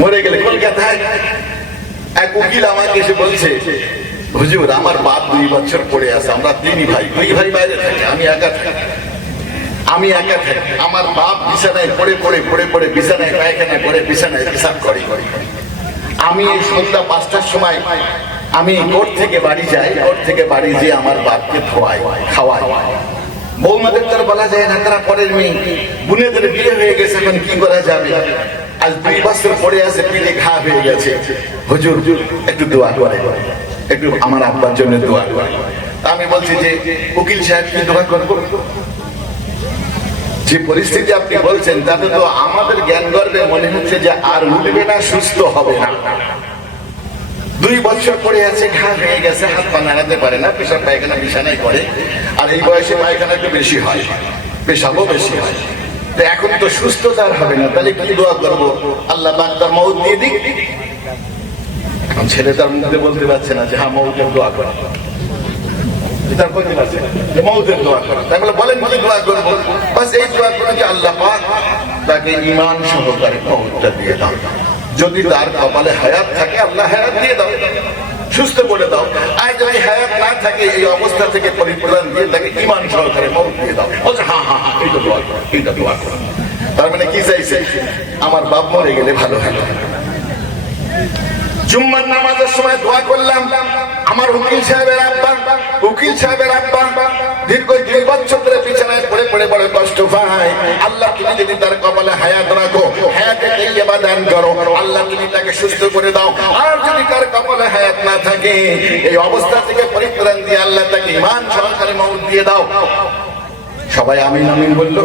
মরে গেলে কলকাতায় এক উকিল আমাকে এসে বলছে, হুজুর, আমার বাপ দুই বছর পড়ে আছে, আমরা তিন ভাই, দুই ভাই বাইরে থাকি, আমি একা থাকি, আমি একা থাকি, আমার বাপ বিছানায় পড়ে পড়ে পড়ে পড়ে বিছানায় পায়খানা করে, বিছানায় পেশাব করে। আমি এই সন্ধ্যা পাঁচটার সময় আমি কোর্ট থেকে বাড়ি যাই, কোর্ট থেকে বাড়ি যেয়ে আমার বাপকে ধোয়াই, খাওয়াই। বৌমাদের তো আর বলা যায় না, তারা পরের মেয়ে। বুনেদের বিয়ে হয়ে গেছে, এখন কি করা যাবে? আজ দুই বছর পরে আছে পিঠে ঘা হয়ে গেছে। হুজুর, একটু দোয়া করে। একটু আমার আব্বার জন্য দোয়া করে। আমি বলছি যে, উকিল সাহেব কি দোয়া করব? যে পরিস্থিতি আপনি বলছেন, তাতে তো আমাদের জ্ঞান গর্বে মনে হচ্ছে যে আর উঠবে না, সুস্থ হবে না। দুই বছর পরে আছে ঘা হয়ে গেছে, হাত পা নাড়াতে পারে না, পেশাব পায়খানা বিছানায় করে আর এই বয়সে পায়খানা একটু বেশি হয়। পেশাবও বেশি হয়। এখন তো সুস্থতার হবে না, তাহলে কি দোয়া করব? আল্লাহ পাক তার মৌত দিয়ে দিক। ছেলে তার মুখে বলতে পারছে না যে হ্যাঁ মৌতের দোয়া করে। তার দোয়া করো। দাও। যদি তার কপালে হায়াত থাকে, আল্লাহ হায়াত দিয়ে দাও। সুস্থ করে দাও। আর যদি হায়াত না থাকে, এই অবস্থা থেকে পরিত্রাণ দিয়ে তাকে ইমান সহকারে মৌত দিয়ে দাও। বলছে হ্যাঁ হ্যাঁ হ্যাঁ এইটা দোয়া করো, এইটা দোয়া করো। তার মানে কি চাইছে? আমার বাপ মরে গেলে ভালো হয়। জুম্মার নামাজের সময় দোয়া করলাম। আমার উকিল সাহেবের আব্বা, উকিল সাহেবের আব্বা, দীর্ঘ দুই বছর ধরে বিছানায় পড়ে পড়ে বড় কষ্ট পায়। আল্লাহ তুমি যদি তার কপালে হায়াত রাখো, হায়াতে তৈয়বা দান করো, আল্লাহ তুমি তাকে সুস্থ করে দাও। আর যদি তার কপালে হায়াত না থাকে, এই অবস্থা থেকে পরিত্রাণ দিয়ে আল্লাহ তাকে ইমান সহকারে মৌত দিয়ে দাও। সবাই আমিন আমিন বলল।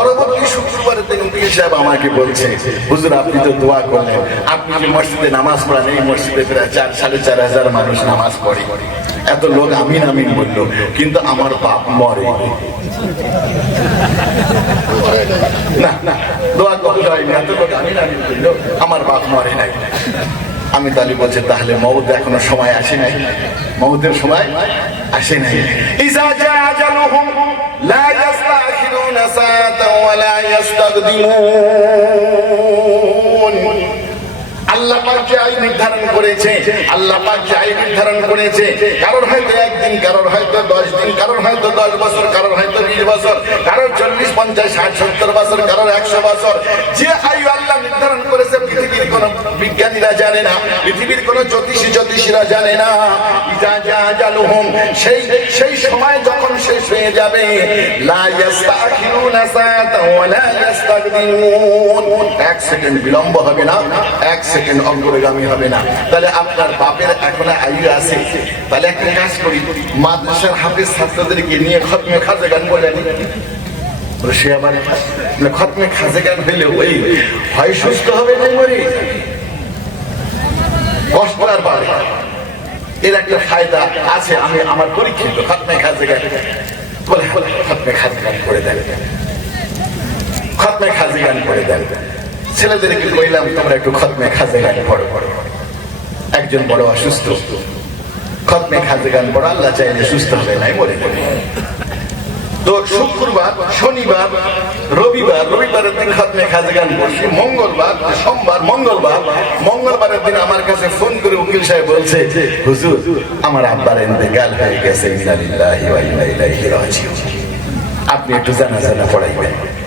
পরবর্তী শুক্রবারে তিনি উকিল সাহেব আমাকে বলছে, হুজুর, আপনি তো দোয়া করলেন। আপনি যে মসজিদে নামাজ পড়ান, এই মসজিদে প্রায় চার, সাড়ে চার হাজার মানুষ নামাজ পড়ে। এত লোক আমিন আমিন বলল, কিন্তু আমার বাপ মরে। না দোয়া আমার বাপ মরে নাই। আমি তাহলে বলছি, তাহলে মৌত এখনও সময় আসে নাই। মৌতের সময় আসে নাই। ইস্তাখিরুনা সাআতান ওয়া লা ইস্তাকদিমুন আল্লাহ আয় নির্ধারণ করেছে, আল্লাহ পাক আয় নির্ধারণ করেছে, কারোর হয়তো একদিন, কারোর হয়তো দশ দিন, কারোর হয়তো দশ বছর, কারোর হয়তো বিশ বছর, কারোর চল্লিশ, পঞ্চাশ, ষাট, সত্তর বছর, কারোর একশো বছর। যে আয়ু আল্লাহ নির্ধারণ করেছে, পৃথিবীর কোন বিজ্ঞানীরা জানে না, পৃথিবীর কোন জ্যোতিষী, জ্যোতিষীরা জানে না। সেই সেই সময় যখন শেষ হয়ে যাবে এক সেকেন্ড বিলম্ব হবে না, এক সেকেন্ড অগ্রগামী হবে না। তাহলে আপনার বাপের এখন আয়ু আছে। তাহলে একটা কাজ করি, মাদ্রাসার হাফেজ ছাত্রদেরকে নিয়ে খতমে খাজে গান বলে সে আবার মানে খতমে খাজে গান হইলে ওই হয় সুস্থ হবে নাই মরি কষ্ট আর বাড়ে। এর একটা ফায়দা আছে, আমি আমার পরীক্ষিত খতমে খাজে গান। খাজে গান করে দেন। খতমে খাজে গান করে দেন। ছেলেদেরকে কইলাম, তোমরা একটু খতমে খাজে গান পড়ো। একজন বড় অসুস্থ। খতমে খাজে গান পড়ো, আল্লাহ চাইলে সুস্থ হবে নাই যাবে। তো শুক্রবার, শনিবার, রবিবার, রবিবারের দিন খতমে খাজে গান পড়ছি, মঙ্গলবার, সোমবার, মঙ্গলবার, মঙ্গলবারের দিন আমার কাছে ফোন করে উকিল সাহেব বলছে যে, হুজুর, আমার আব্বার ইন্তেকাল হয়ে গেছে, ইন্নালিল্লাহি আপনি একটু জানাজা পড়াইবেন।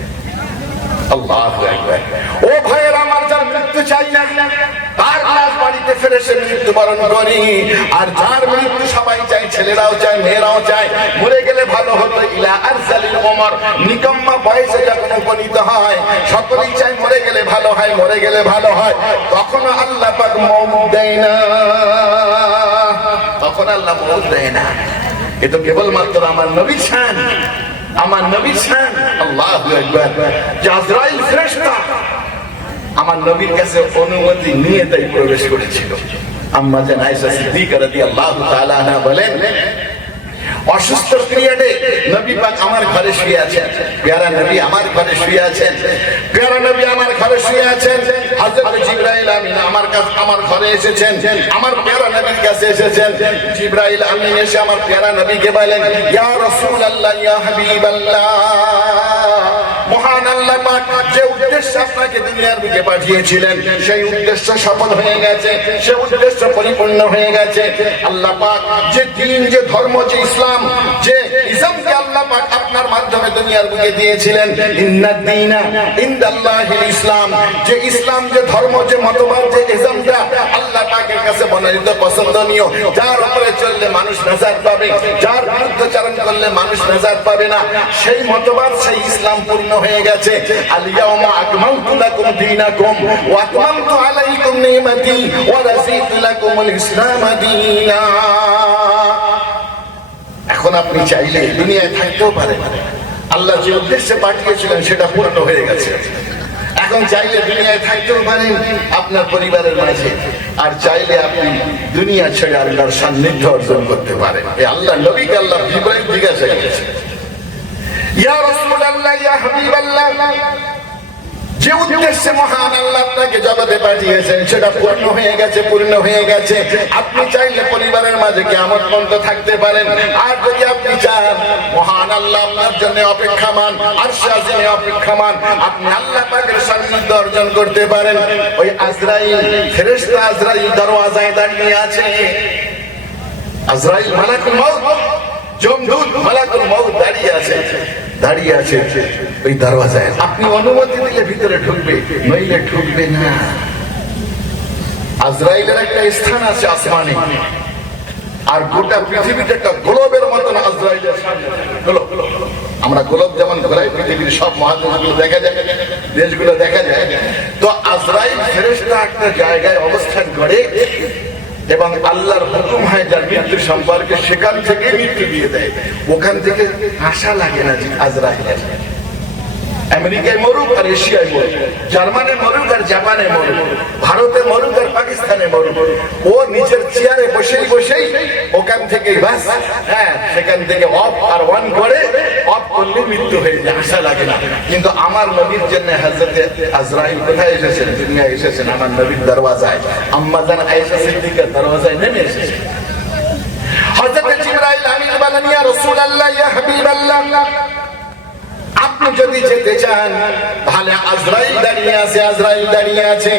ও ভাইয়ের, আমার যার মৃত্যু চাই না, তার লাশ বাড়িতে ফেলে সে মৃত্যুবরণ করি আর যার মৃত্যু সবাই চায়, ছেলেরাও চায়, মেয়েরাও চায়, মরে গেলে ভালো হতো। ইলা আরসালিল ওমর নিকম্মা বয়সে যখন উপনীত হয়, সকলেই চায় মরে গেলে ভালো হয়, মরে গেলে ভালো হয়। তখন আল্লাহ পাক মৌত দেয় না। তখন আল্লাহ মৌত দেয় না। এ তো কেবলমাত্র আমার নবী শান। আমার নবীর শান আল্লাহ জাজরাইল আজরাইল আমার নবীর কাছে অনুমতি নিয়ে তাই প্রবেশ করেছিল। আম্মা জান আয়েশা সিদ্দিকা রাদিয়াল্লাহু তাআলা না বলেন অসুস্থ পিরিয়ডে নবী পাক আমার ঘরে শুয়ে আছেন। পেয়ারা নবী আমার ঘরে শুয়ে আছেন। পেয়ারা নবী আমার ঘরে শুয়ে আছেন। হযরত জিবরাইল আমিন আমার কাছে আমার ঘরে এসেছেন। আমার পেয়ারা নবীর কাছে এসেছেন। জিবরাইল আমিন এসে আমার পেয়ারা নবীকে বলেন, ইয়া রাসূলুল্লাহ, ইয়া হাবিবাল্লাহ, মহান আল্লাহ পাক, যে উদ্দেশ্যে আপনাকে দুনিয়ার বুকে পাঠিয়েছিলেন। সেই উদ্দেশ্য সফল হয়ে গেছে সে উদ্দেশ্য পরিপূর্ণ হয়ে গেছে। আল্লাহ পাক যে দিন, যে ধর্ম, যে ইসলাম, যে ইসলামকে আল্লাহ পাক আপনার মাধ্যমে দুনিয়ার বুকে দিয়েছিলেন। ইন্নাদ দীনা ইনদাল্লাহিল ইসলাম। যে ইসলাম, যে ধর্ম, যে মতবাদ, যে ইসলামটা আল্লাহ কাছে মনোনীত পছন্দনীয় যার উপরে চললে মানুষ নাজাত পাবে, যার বিরুদ্ধচারণ করলে মানুষ নাজাত পাবে না। সেই মতবাদ, সেই ইসলাম পূর্ণ হয়ে গেছে। আলিয়াউমা আকমালতু লাকুম দীনাকুম ওয়া আতমামতু আলাইকুম নি'মাতি ওয়া রাদিতু লাকুমুল ইসলাম দীনা। এখন আপনি চাইলে দুনিয়ায় থাকতেও পারেন। আল্লাহ যে উদ্দেশ্যে পাঠিয়েছিলেন, সেটা পূর্ণ হয়ে গেছে। এখন চাইলে দুনিয়ায় থাকতেও পারেন আপনার পরিবারের মাঝে। আর চাইলে আপনি দুনিয়া ছেড়ে আল্লাহর সান্নিধ্য অর্জন করতে পারেন। এই আল্লাহ নবীকে আল্লাহ ইব্রাহিম জিজ্ঞাসা করেছে ইয়া রাসূলুল্লাহ, ইয়া হাবিবাল্লাহ যে উদ্দেশ্যে মহান আল্লাহ আপনাকে জগতে পাঠিয়েছেন, সেটা পূর্ণ হয়ে গেছে, পূর্ণ হয়ে গেছে। আপনি চাইলে পরিবারের মাঝে কেমন পর্যন্ত থাকতে পারেন। আর যদি আপনি চান, মহান আল্লাহ আপনার জন্য অপেক্ষামান আর শাসনে অপেক্ষামান, আপনি আল্লাহ পাকের সান্নিধ্য অর্জন করতে পারেন। ওই আজরাইল, ফেরেশতা আজরাইল দরওয়াজায় দাঁড়িয়ে আছে। আজরাইল মালাকুল মউত জমদূত মালাকুল মউত দাঁড়িয়ে আছে। দাঁড়িয়ে আছে ওই দরওয়াজায়। আপনি অনুমতি দিলে ভিতরে ঢুকবে, নইলে ঢুকবে না। আজরাইলের একটা স্থান আছে আসমানে। আর গোটা পৃথিবীতে একটা গোলবের মতন আজরাইলের আমরা গোলব যেমন ঘোরাই, পৃথিবীর সব মহাদেশগুলো দেখা যায়, দেশগুলো দেখা যায়। তো আজরাইল ফেরেশতা একটা জায়গায় অবস্থান করে এবং আল্লাহর হুকুম হয় যার মৃত্যু সম্পর্কে সেখান থেকে মৃত্যু দিয়ে দেয়। ওখান থেকে আশা লাগে না যে আজরাইলের আমেরিকায় মরুক আর এশিয়ায় মরুক, জার্মানে মরুক আর জাপানে মরুক, ভারতে মরুক আর পাকিস্তানে মরুক। ও নিজের চেয়ারে বসেই বসেই ওখান থেকে বাস হ্যাঁ সেখান থেকে অফ আর ওয়ান করে অফ করলে মৃত্যু হয়ে যায়, আশা লাগে না। কিন্তু আমার নবীর জন্য হাজরতে আজরাইল কোথায় এসেছেন? দুনিয়া এসেছেন, আমার নবীর দরওয়াজায়। আম্মাজান আয়েশা সিদ্দিকার দরওয়াজায় নেমে এসেছেন হযরত জিবরাইল আমিন বলেন, ইয়া রাসূলুল্লাহ, ইয়া হাবিবাল্লাহ। আপনি যদি যেতে চান, তাহলে আজরাইল দাঁড়িয়ে আছে, আজরাইল দাঁড়িয়ে আছে।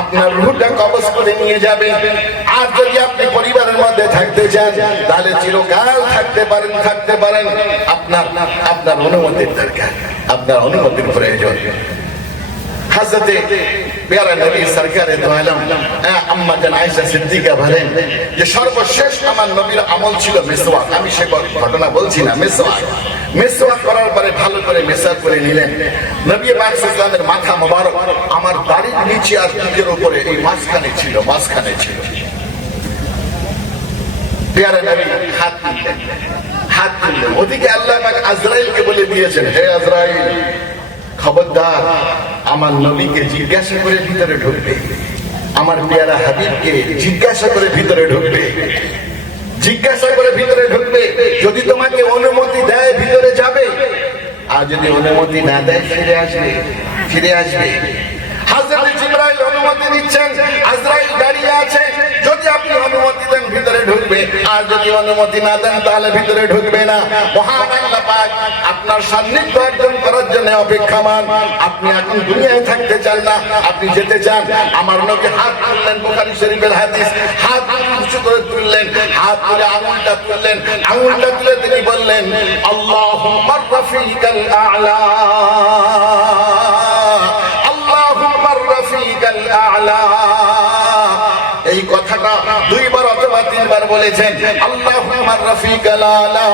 আপনার রুহটা কবজ করে নিয়ে যাবেন আর যদি আপনি পরিবারের মধ্যে থাকতে চান, তাহলে চিরকাল থাকতে পারেন থাকতে পারেন। আপনার আপনার অনুমতির দরকার, আপনার অনুমতির প্রয়োজন। হাজরতে পেয়ারা নবী সরকারে দো আলম হ্যাঁ, আম্মা জান আয়েশা সিদ্দিকা বলেন যে সর্বশেষ আমার নবীর আমল ছিল মেসওয়াক। আমি সে ঘটনা বলছি না মেসওয়াক। মেসওয়াক করার পরে ভালো করে মেসাক করে নিলেন। নবী পাক ইসলামের মাথা মোবারক। আমার দাড়ির নিচে আর দিকের উপরে এই মাঝখানে ছিল মাঝখানে ছিল। পেয়ারা নবী হাত হাত তুললেন। ওদিকে আল্লাহ পাক আজরাইলকে বলে দিয়েছেন হে আজরাইল খবরদার, আমার নবীকে জিজ্ঞাসা করে ভিতরে ঢুকবে। আমার পেয়ারা হাবিবকে জিজ্ঞাসা করে ভিতরে ঢুকবে। জিজ্ঞাসা করে ভিতরে ঢুকবে, যদি তোমাকে অনুমতি দেয় ভিতরে যাবে। আর যদি অনুমতি না দেয়, ফিরে আসবে ফিরে আসবে। হাজরত জিবরাইল অনুমতি দিচ্ছেন আজরাইল দাঁড়িয়ে আছে। যদি আপনি অনুমতি ভিতরে ঢুকবে। আর যদি অনুমতি না দেন, তাহলে ভিতরে ঢুকবে না। মহান আপনার সান্নিধ্য অর্জন করার জন্য অপেক্ষামান। আপনি এখন দুনিয়ায় থাকতে চান না, আপনি যেতে চান। আমার নবী হাত তুললেন, বুখারী শরীফের হাদিস। হাত উঁচু করে তুললেন, হাত তুলে আঙুলটা তুললেন। আঙুলটা তুলে তিনি বললেন, আল্লাহুম্মা রাফিকাল আ'লা আল্লাহুম্মা রাফিকাল আ'লা। এই কথাটা তিনবার বলেছেন আল্লাহ রাফিকাল আ'লা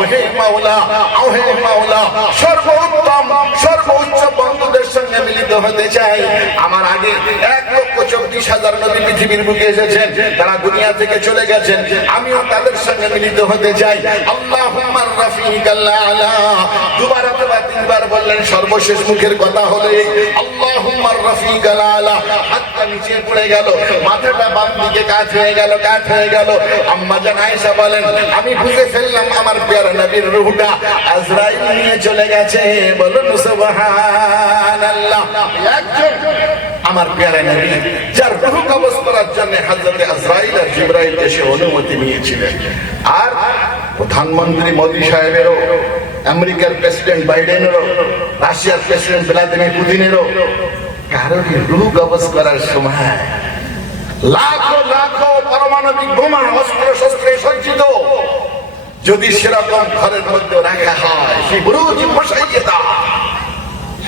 ওহে মাওলা ওহে মাওলা সর্বোত্তম সর্বোচ্চ বন্ধুদের সঙ্গে মিলিত হতে চাই। আমার আগে এক লক্ষ চব্বিশ হাজার নবী পৃথিবীর বুকে এসেছেন। তারা দুনিয়া থেকে চলে গেছেন। আমিও তাদের সঙ্গে মিলিত হতে চাই। সর্বশেষ মুখের কথা হলো নিচে পড়ে গেল। মাথাটা কাজ হয়ে কাজ হয়ে বলেন, আমি বুঝে ফেললাম আমার পেয়ারা নবীর রূহটা। আজরাইল নিয়ে চলে গেছে। বলুন লাখো লাখো পারমাণবিক অস্ত্র শস্ত্রে সজ্জিত। যদি সেরকম ঘরের মধ্যে রাখা হয়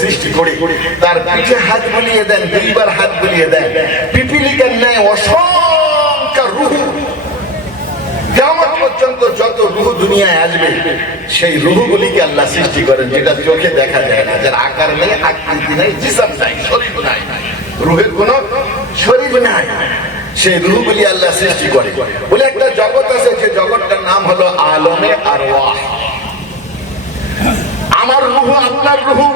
সৃষ্টি যত দুনিয়ায় আসবে, সেই আল্লাহ সৃষ্টি করেন, যেটা চোখে দেখা যায় না। যার আকার নেই, আকৃতি নেই, জিসম নাই, শরীর নাই। রুহের কোন শরীর নাই। সেই রুহগুলি আল্লাহ সৃষ্টি করে। বলে একটা জগৎ আছে, যে জগৎটার নাম হলো আলমে আর আমার রুহু, আপনার রুহু।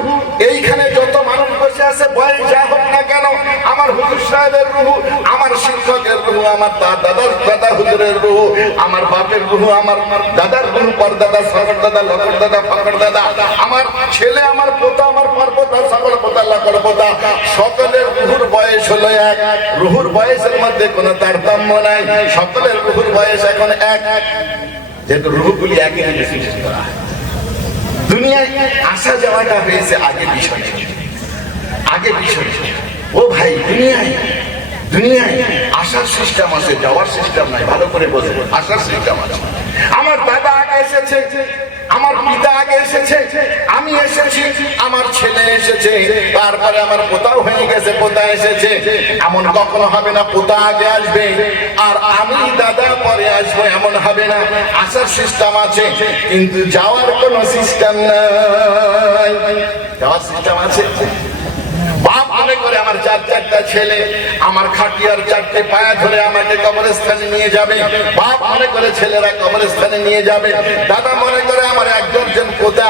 এইখানে যত মানুষ বসে আছে বয়স যা হোক না কেন, আমার হুজুর সাহেবের রুহু, আমার শিক্ষকের রুহু, আমার দাদার, দাদা হুজুরের রুহু, আমার বাপের রুহু, আমার দাদার রুহু পরদাদা সগর দাদা, লকর দাদা, ফাকর দাদা, আমার ছেলে, আমার পোতা, আমার পরপোতা সকল পোতা, লকর পোতা, সকলের রুহুর বয়স হলো এক। রুহুর বয়সের মধ্যে কোনো তারতম্য নাই। সকলের রুহুর বয়স এখন এক। যেহেতু রুহুগুলি একই সৃষ্টি করা হয়। দুনিয়ায় আসা যাওয়াটা হয়েছে আগে বিষয় আগে বিষয় ও ভাই, দুনিয়ায় দুনিয়ায় আসার সিস্টেম আছে, যাওয়ার সিস্টেম নাই, ভালো করে বোঝে, আসার সিস্টেম আছে। আমার দাদা আগে এসেছে আমার পিতা আগে এসেছে, আমি এসেছি, আমার ছেলে এসেছে, তারপরে আমার পোতাও হয়ে গেছে, পোতা এসেছে। এমন কখনো হবে না, পোতা আগে আসবে, আর আমি দাদা পরে আসব, এমন হবে না। আসার সিস্টেম আছে, কিন্তু যাওয়ার কোনো সিস্টেম নাই। যাওয়ার সিস্টেম আছে? মনে করে আমার চার চারটা ছেলে, আমার খাটিয়ার চারটে পায়া ধরে আমাকে কবরস্থানে নিয়ে যাবে। বাপ মনে করে ছেলেরা কবরস্থানে নিয়ে যাবে। দাদা মনে করে আমার একজন দর্জন পোতা,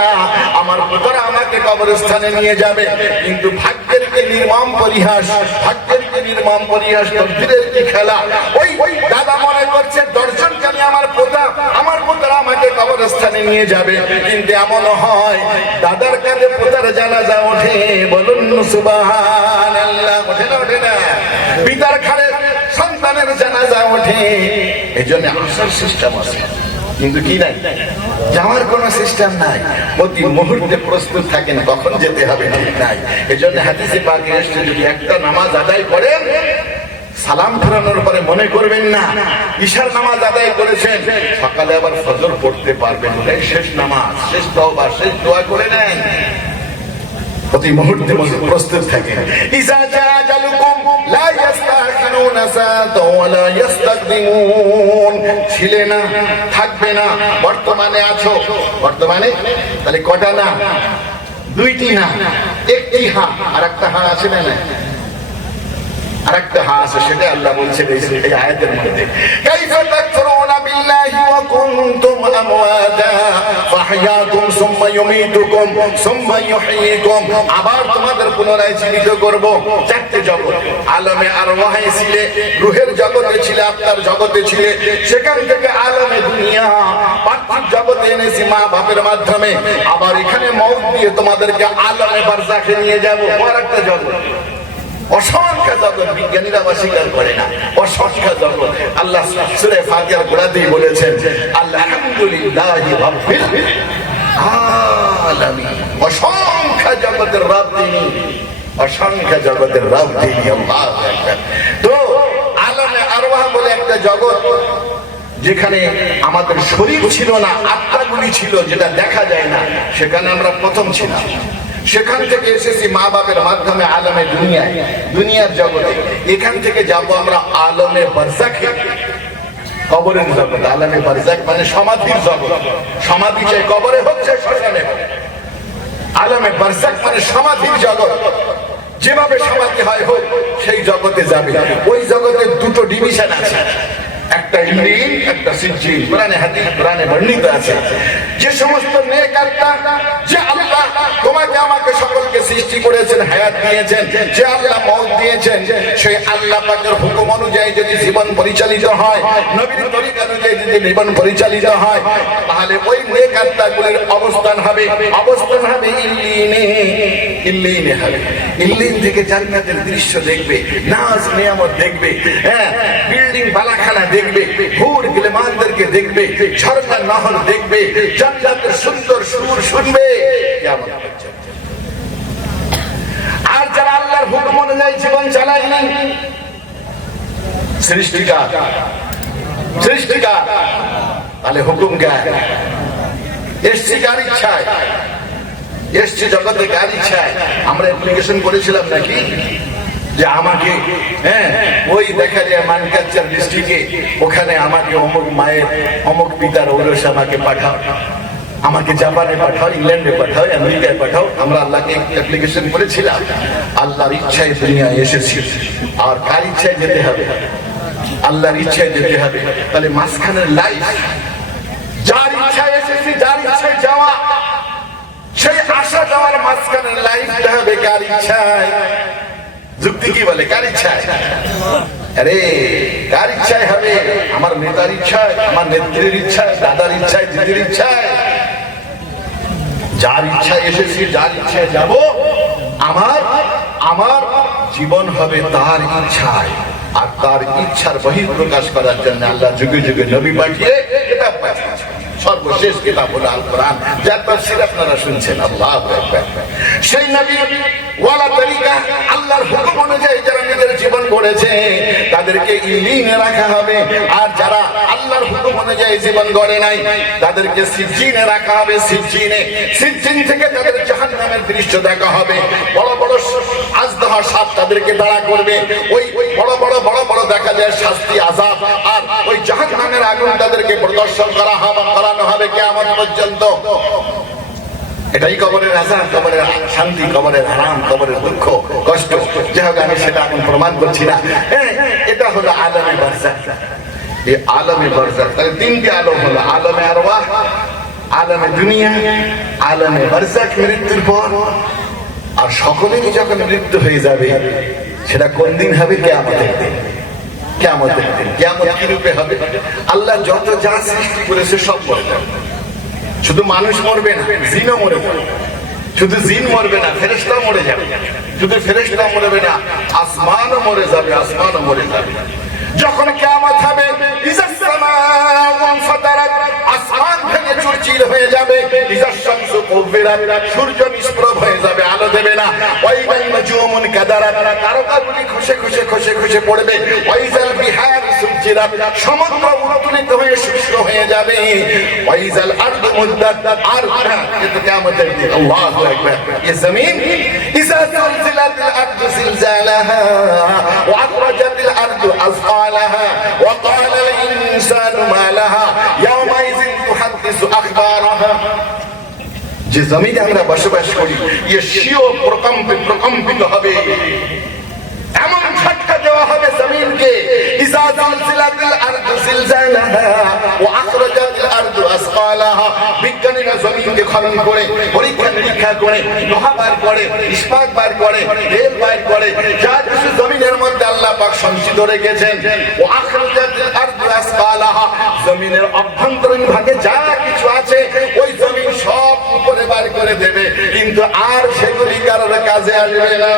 আমার পোতারা আমাকে কবরস্থানে নিয়ে যাবে। কিন্তু ভাগ্যের কে নির্মম পরিহাস, ভাগ্যের কে নির্মম পরিহাস, তকদিরের কি খেলা। ওই দাদা মনে করছে দর্শন কানে আমার পোতা, আমার পোতারা আমাকে কবরস্থানে নিয়ে যাবে। কিন্তু এমন হয়, দাদার কাছে পোতার জানাজা ওঠে। বলুন সুবাহান আল্লাহ ওঠে না ওঠে না? পিতার ঘরে সন্তানের ওঠে। এই জন্য সিস্টেম আছে। কিন্তু কি নাই? যাওয়ার কোন সিস্টেম নাই। প্রতি মুহূর্তে প্রস্তুত থাকেন, কখন যেতে হবে নাই। এই জন্য হাদিসে পাকে যদি একটা নামাজ আদায় করেন সালাম ফেরানোর পরে মনে করবেন না, ঈশার নামাজ আদায় করেছেন। সকালে আবার ফজর পড়তে পারবেন ওটাই শেষ নামাজ, শেষ তওবা, শেষ দোয়া করে নেন। প্রতি মুহূর্তে প্রস্তুত থাকে। লা ওয়া লা ছিলে না, থাকবে না, বর্তমানে আছো। বর্তমানে? তাহলে কটা না? দুইটি না, একটি হা আর একটা হা আছে না আরেকটা হা সেটা আল্লাহ বলছেন, এই আয়াতের মধ্যে। রূহের জগতে ছিলে সেখান থেকে আলমে দুনিয়া, পার্থিব জগতে এনেছি মা বাপের মাধ্যমে। আবার এখানে মৌত দিয়ে তোমাদেরকে আলমে বারজাখে নিয়ে যাব। আর একটা জগৎ। অসংখ্য জগৎ বিজ্ঞানীরা অস্বীকার করে না। অসংখ্য জগৎ। আল্লাহ সুরে ফাতিহার গোড়াতেই বলেছেন, আলহামদুলিল্লাহি আলামিন। অসংখ্য জগতের রব তিনি। অসংখ্য জগতের রব তিনি, আল্লাহু তো আলমে আরওয়াহ বলে একটা জগৎ, যেখানে আমাদের শরীর ছিল না, আত্মাগুলি ছিল, যেটা দেখা যায় না, সেখানে আমরা প্রথম ছিলাম। সেখান থেকে এসেছি মা বাপের মাধ্যমে আলমে দুনিয়ায়, দুনিয়ার জগতে। এখান থেকে যাব আমরা আলমে বারজাখে কবরের আলমে বারজাক মানে সমাধির জগৎ সমাধি চাই কবরে হচ্ছে। আলমে বারজাক মানে সমাধির জগৎ যেভাবে সমাধি হয় হোক সেই জগতে যাবে। ওই জগতে দুটো ডিভিশন আছে। একটা একটা কোরআনে হাদিস, কোরআনে বর্ণিত আছে। যে সমস্ত নেক আত্মা, যে আল্লাহ তোমাকে আমাকে সকলকে সৃষ্টি করেছেন, হায়াত দিয়েছেন, যে আল্লাহ মৌত দিয়েছেন, সেই আল্লাহ পাকের হুকুম অনুযায়ী যদি জীবন পরিচালিত হয় তরিকা অনুযায়ী যদি জীবন পরিচালিত হয়, তাহলে ওই নেক অবস্থান হবে অবস্থান হবে ইল্লিনে ইল্লিনে হবে। ইল্লিন থেকে জান্নাতের দৃশ্য দেখবে নাচ নিয়ামত দেখবে হ্যাঁ বিল্ডিং বালাখানা দেখবে হুর গিলেমানদেরকে দেখবে, ঝর্ণা নহর দেখবে, জান্নাতের সুন্দর সুর শুনবে। আর যারা আল্লাহর হুকুম অনুযায়ী জীবন সৃষ্টিকা সৃষ্টিকা তাহলে হুকুম গায় এসছি এসছি জগতে আমরা অ্যাপ্লিকেশন করেছিলাম নাকি? যে আমাকে হ্যাঁ ওই দেখা যায় মানকাচার ডিস্ট্রিক্টে ওখানে আমাকে অমুক মায়ের, অমুক পিতার ঔরস আমাকে পাঠাও। আমাকে জাপানে পাঠাও, ইংল্যান্ডে পাঠাও, আমেরিকায় পাঠাও। আমরা আল্লাহকে অ্যাপ্লিকেশন করেছিলাম। আল্লাহর ইচ্ছায় দুনিয়ায় এসেছি। আর কার ইচ্ছায় যেতে হবে? আল্লাহর ইচ্ছায় যেতে হবে। তাহলে মাঝখানের লাইফ যার ইচ্ছায় এসেছি, যার ইচ্ছায় যাওয়া, সেই আসা যাওয়ার মাঝখানের লাইফটা হবে কার ইচ্ছায়? যুক্তি কি বলে? কার আরে, কার ইচ্ছায় হবে? আমার নেতার আমার নেত্রীর দাদার দিদির যার এসেছি, যার যাব, আমার আমার জীবন হবে তার ইচ্ছায়। আর তার ইচ্ছার বহির প্রকাশ করার জন্য আল্লাহ যুগে যুগে নবী পাঠিয়ে কিতাব সর্বশেষ কিতাব হলো আল কোরআন যার তাফসীর আপনারা শুনছেন, আল্লাহ সেই নবী ওয়ালা গড়েছে তাদেরকে ইলিনে রাখা হবে। আর যারা আল্লাহর হুকুম অনুযায়ী জীবন গড়ে নাই, তাদেরকে সিজিনে রাখা হবে সিজিনে সিজিন থেকে তাদের জাহান্নামের দৃশ্য দেখা হবে। বড় বড় আজদহা সাপ তাদেরকে দাঁড়া করবে। ওই বড় বড় বড় বড় দেখা যায় শাস্তি আজাব আর ওই জাহান্নামের আগুন তাদেরকে প্রদর্শন করা হবে, করানো হবে কেমন পর্যন্ত। এটাই কবরের আজাব কবরের শান্তি, কবরের আরাম, কবরের দুঃখ, কষ্ট। যাই হোক, আমি সেটা এখন প্রমাণ করছি না। এটা হলো আলমে বারজাক এই আলমে বারজাক তাহলে তিনটি আলম হলো, আলমে আরওয়াহ, আলমে দুনিয়া, আলমে বারজাক মৃত্যুর পর? আর সকলেরই যখন মৃত্যু হয়ে যাবে, সেটা কোন দিন হবে? দিন। কেয়ামতের দিন। কেয়ামত কি রূপে হবে? আল্লাহ যত যা সৃষ্টি করেছে সব যাবে শুধু মানুষ মরবে না, জিনও মরে যাবে। শুধু জিন মরবে না ফেরেস্তা মরে যাবে। শুধু ফেরেস্তা মরবে না, আসমানও মরে যাবে, আসমানও মরে যাবে। যখন কেমন হবে আসমান ভেঙে চুরচির হয়ে যাবে সূর্য নিষ্প্রভ হয়ে যাবে, আলো না। ওয়াইদাল মাজুমুন কাদারাত তারকাগুলি খসে খসে খসে খসে পড়বে। ওয়াইজাল বিহার সুজিরাত সমুদ্র উত্তোলিত হয়ে শুষ্ক হয়ে যাবে। ওয়াইজাল আরদ মুদ্দাত, আর হ্যাঁ, এটা কিয়ামতের দিন, আল্লাহু আকবার। এই জমিন ইসা জালজিলাতিল আরদ জিলজালাহা ওয়া আখরাজাতিল আরদ আসফালাহা ওয়া ক্বালাল ইনসানু মা লাহা ইয়াওমাইযিন তুহাদ্দিসু আখবারাহা। যে জমিনে আমরা বসবাস করি ইয়ে শিও প্রকম্পিত প্রকম্পিত হবে। এমন ঝটকা দেওয়া হবে জমিনকে, ইজা আরদু জিলজালাহা ওয়া আসকালাহা বিজ্ঞানীরা জমিনকে খনন করে পরীক্ষা নিরীক্ষা করে লোহা বার করে, ইস্পাত বার করে, রেল বার করে, যা কিছু জমিনের মধ্যে আল্লাহ পাক সঞ্চিত রেখেছেন। আসকালাহা জমিনের অভ্যন্তরীণ ভাগে যা কিছু আছে, ওই জমিন সব উপরে বার করে দেবে। কিন্তু আর সেগুলি কারোর কাজে আসবে না।